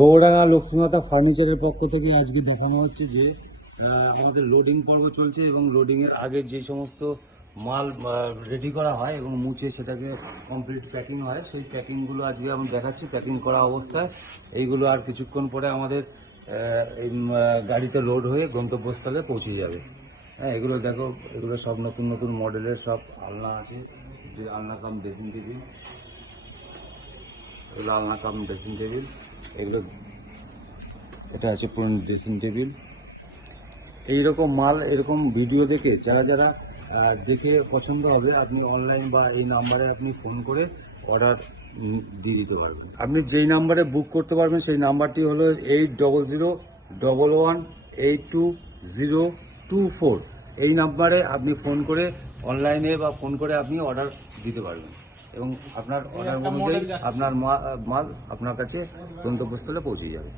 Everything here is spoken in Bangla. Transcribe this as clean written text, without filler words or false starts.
গৌরাঙ্গা লক্ষ্মীমাতা ফার্নিচারের পক্ষ থেকে আজকে দেখানো হচ্ছে যে আমাদের লোডিং পর্ব চলছে এবং লোডিংয়ের আগে যে সমস্ত মাল রেডি করা হয় এবং মুছে সেটাকে কমপ্লিট প্যাকিং হয়, সেই প্যাকিংগুলো আজকে আমি দেখাচ্ছি। প্যাকিং করা অবস্থায় এইগুলো আর কিছুক্ষণ পরে আমাদের এই গাড়িতে লোড হয়ে গন্তব্যস্থলে পৌঁছে যাবে। হ্যাঁ, এগুলো দেখো, এগুলো সব নতুন নতুন মডেলের সব আলনা আছে, আলনা কাম ড্রেসিং টেবিল, এগুলো আলনা কাম ড্রেসিং টেবিল, এগুলো এটা আছে পুরনো ড্রেসিং টেবিল। এইরকম মাল এরকম ভিডিও দেখে যারা যারা দেখে পছন্দ হবে, আপনি অনলাইন বা এই নাম্বারে আপনি ফোন করে অর্ডার দিয়ে দিতে পারবেন। আপনি যেই নাম্বারে বুক করতে পারবেন সেই নাম্বারটি হলো 8001128024। এই নাম্বারে আপনি ফোন করে অনলাইনে বা ফোন করে আপনি অর্ডার দিতে পারবেন এবং আপনার অর্ডার অনুযায়ী আপনার মাল আপনার কাছে গন্তব্যস্থলে পৌঁছে যাবে।